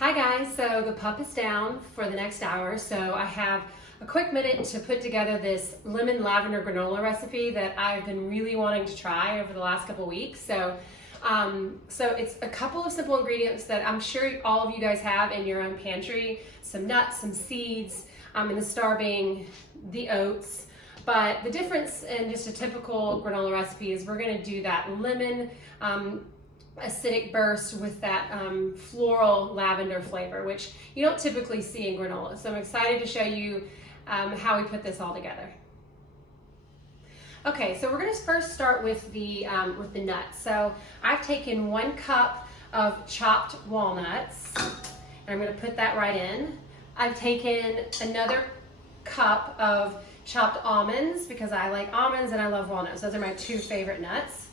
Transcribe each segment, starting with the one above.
Hi guys, so the pup is down for the next hour, so I have a quick minute to put together this lemon lavender granola recipe that I've been really wanting to try over the last couple weeks. So it's a couple of simple ingredients that I'm sure all of you guys have in your own pantry. Some nuts, some seeds, and the star being the oats. But the difference in just a typical granola recipe is we're gonna do that lemon acidic burst with that floral lavender flavor, which you don't typically see in granola. So I'm excited to show you how we put this all together. Okay, so we're going to first start with the nuts. So I've taken 1 cup of chopped walnuts, and I'm going to put that right in. I've taken another cup of chopped almonds because I like almonds and I love walnuts. Those are my 2 favorite nuts.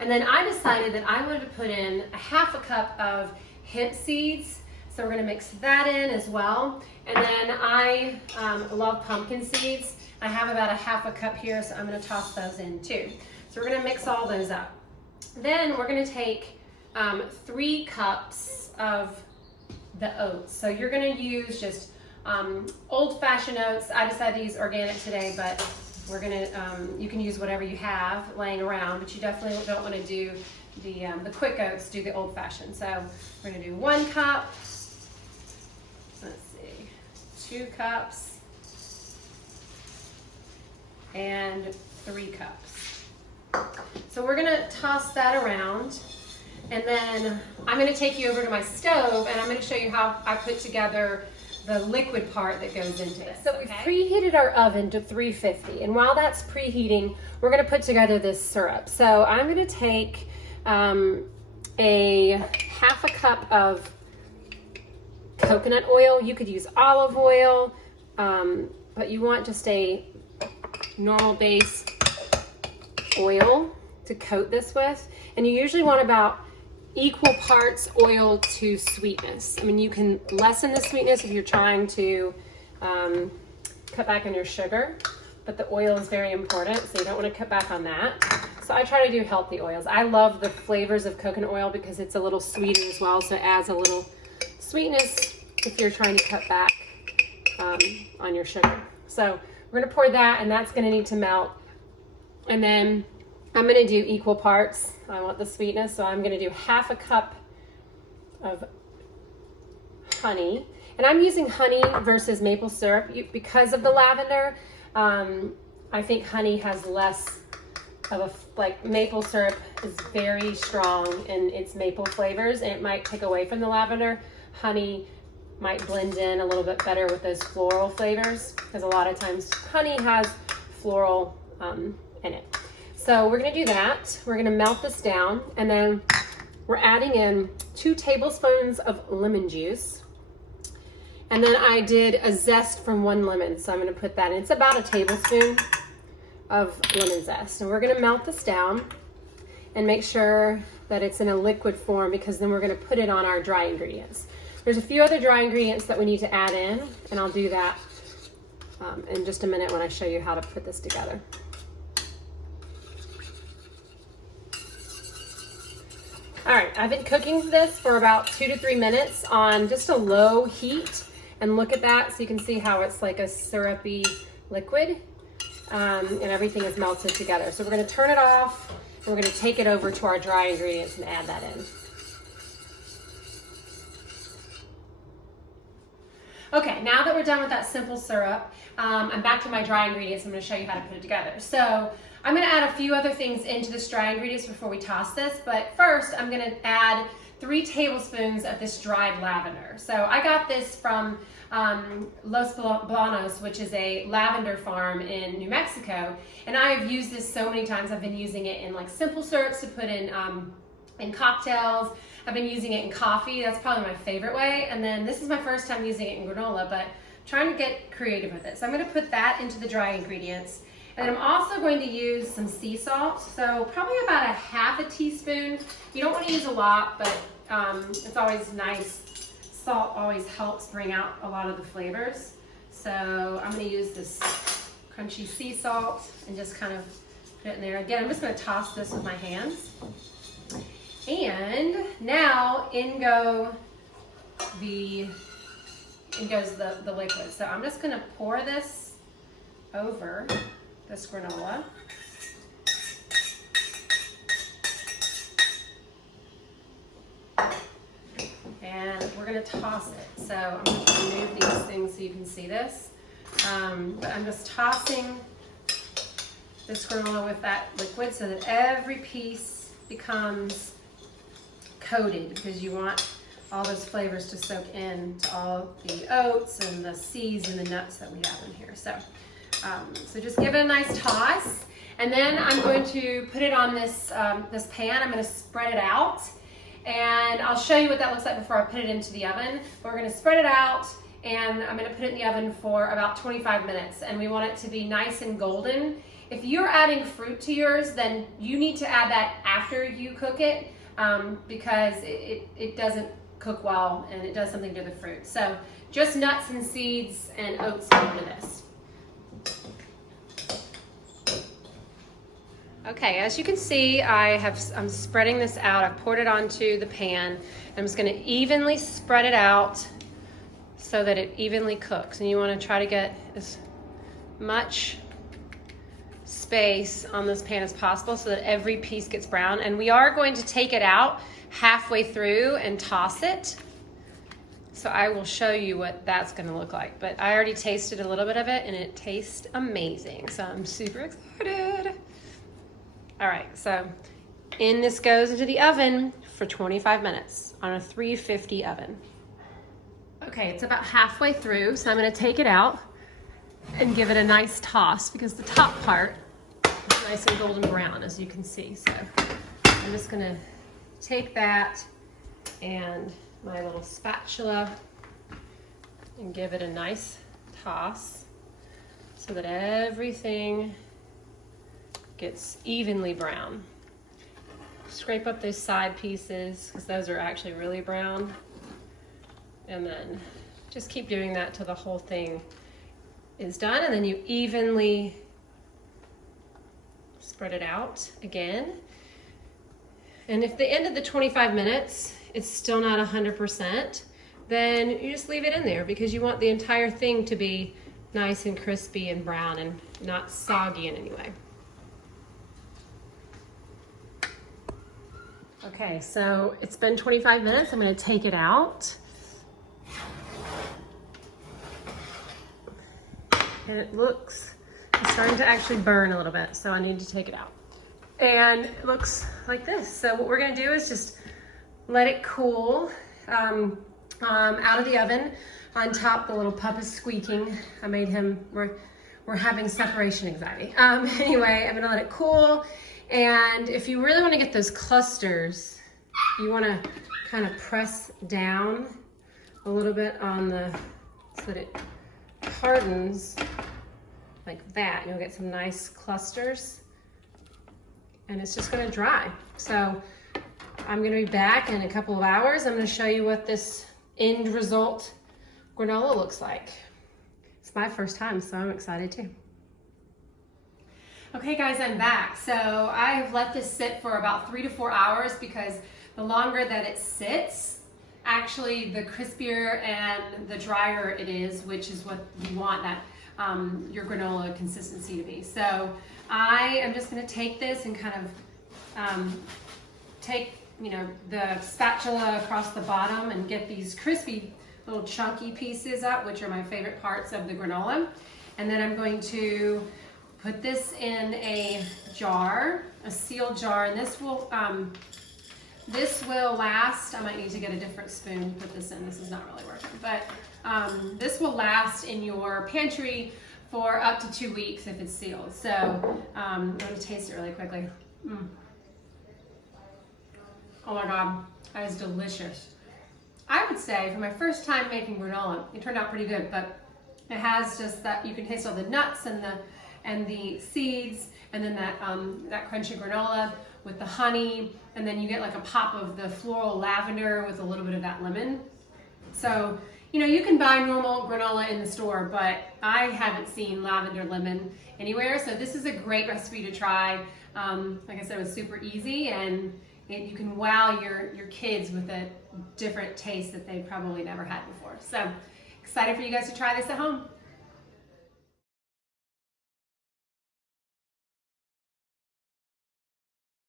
And then I decided that I wanted to put in a 1/2 cup of hemp seeds. So we're gonna mix that in as well. And then I love pumpkin seeds. I have about a 1/2 cup here, so I'm gonna toss those in too. So we're gonna mix all those up. Then we're gonna take 3 cups of the oats. So you're gonna use just old-fashioned oats. I decided to use organic today, but we're gonna, you can use whatever you have laying around, but you definitely don't want to do the quick oats, do the old-fashioned. So we're gonna do 1 cup, let's see, 2 cups, and 3 cups. So we're gonna toss that around, and then I'm gonna take you over to my stove, and I'm gonna show you how I put together the liquid part that goes into it. So we've preheated our oven to 350, and while that's preheating, we're gonna put together this syrup. So I'm gonna take a 1/2 cup of coconut oil. You could use olive oil, but you want just a normal base oil to coat this with. And you usually want about equal parts oil to sweetness. I mean, you can lessen the sweetness if you're trying to cut back on your sugar, but the oil is very important, so you don't want to cut back on that. So I try to do healthy oils. I love the flavors of coconut oil because it's a little sweeter as well, so it adds a little sweetness if you're trying to cut back on your sugar. So we're gonna pour that, and that's gonna need to melt. And then I'm gonna do equal parts. I want the sweetness, so I'm gonna do 1/2 cup of honey. And I'm using honey versus maple syrup because of the lavender. I think honey has less of a, like maple syrup is very strong in its maple flavors, and it might take away from the lavender. Honey might blend in a little bit better with those floral flavors, because a lot of times honey has floral in it. So we're gonna do that. We're gonna melt this down, and then we're adding in 2 tablespoons of lemon juice. And then I did a zest from 1 lemon, so I'm gonna put that in. It's about a tablespoon of lemon zest. And we're gonna melt this down and make sure that it's in a liquid form, because then we're gonna put it on our dry ingredients. There's a few other dry ingredients that we need to add in, and I'll do that in just a minute when I show you how to put this together. All right, I've been cooking this for about 2 to 3 minutes on just a low heat, and look at that, so you can see how it's like a syrupy liquid, and everything is melted together. So we're gonna turn it off, and we're gonna take it over to our dry ingredients and add that in. Okay, now that we're done with that simple syrup, I'm back to my dry ingredients. I'm gonna show you how to put it together. So I'm gonna add a few other things into this dry ingredients before we toss this, but first I'm gonna add 3 tablespoons of this dried lavender. So I got this from Los Blanos, which is a lavender farm in New Mexico, and I have used this so many times. I've been using it in like simple syrups to put in cocktails. I've been using it in coffee. That's probably my favorite way. And then this is my first time using it in granola, but trying to get creative with it. So I'm gonna put that into the dry ingredients. And I'm also going to use some sea salt. So probably about a 1/2 teaspoon. You don't want to use a lot, but it's always nice. Salt always helps bring out a lot of the flavors. So I'm going to use this crunchy sea salt and just kind of put it in there. Again, I'm just going to toss this with my hands. And now in go the liquid. So I'm just gonna pour this over this granola. And we're gonna toss it. So I'm gonna try to move these things so you can see this. But I'm just tossing this granola with that liquid so that every piece becomes coated, because you want all those flavors to soak in to all the oats and the seeds and the nuts that we have in here. So, so just give it a nice toss, and then I'm going to put it on this this pan. I'm going to spread it out, and I'll show you what that looks like before I put it into the oven. But we're going to spread it out, and I'm going to put it in the oven for about 25 minutes, and we want it to be nice and golden. If you're adding fruit to yours, then you need to add that after you cook it, because it doesn't cook well and it does something to the fruit. So just nuts and seeds and oats into this. Okay, as you can see, I'm spreading this out. I've poured it onto the pan. I'm just going to evenly spread it out so that it evenly cooks. And you want to try to get as much space on this pan as possible so that every piece gets brown. And we are going to take it out halfway through and toss it. So I will show you what that's going to look like. But I already tasted a little bit of it and it tastes amazing. So I'm super excited. All right, so this goes into the oven for 25 minutes on a 350 oven. Okay, it's about halfway through, so I'm going to take it out and give it a nice toss, because the top part is nice and golden brown, as you can see. So I'm just going to take that and my little spatula and give it a nice toss so that everything gets evenly brown. Scrape up those side pieces, because those are actually really brown. And then just keep doing that till the whole thing is done, and then you evenly spread it out again. And if the end of the 25 minutes it's still not 100%, then you just leave it in there, because you want the entire thing to be nice and crispy and brown and not soggy in any way. Okay, so it's been 25 minutes. I'm going to take it out. And it's starting to actually burn a little bit, so I need to take it out. And it looks like this. So what we're going to do is just let it cool out of the oven. On top, the little pup is squeaking. I made him, we're having separation anxiety. Anyway, I'm going to let it cool. And if you really want to get those clusters, you want to kind of press down a little bit on so that it hardens like that. You'll get some nice clusters, and it's just going to dry. So I'm going to be back in a couple of hours. I'm going to show you what this end result granola looks like. It's my first time, so I'm excited too. Okay guys, I'm back. So I've let this sit for about 3 to 4 hours, because the longer that it sits, actually the crispier and the drier it is, which is what you want that your granola consistency to be. So I am just going to take this and kind of take the spatula across the bottom and get these crispy little chunky pieces up, which are my favorite parts of the granola. And then I'm going to put this in a jar, a sealed jar, and this will last. I might need to get a different spoon to put this in. This is not really working, but this will last in your pantry for up to 2 weeks if it's sealed. So I'm going to taste it really quickly. Oh my God, that is delicious. I would say for my first time making granola, it turned out pretty good, but it has just that, you can taste all the nuts and the seeds, and then that crunchy granola with the honey, and then you get like a pop of the floral lavender with a little bit of that lemon. So, you can buy normal granola in the store, but I haven't seen lavender lemon anywhere. So this is a great recipe to try. Like I said, it was super easy, and you can wow your kids with a different taste that they've probably never had before. So excited for you guys to try this at home.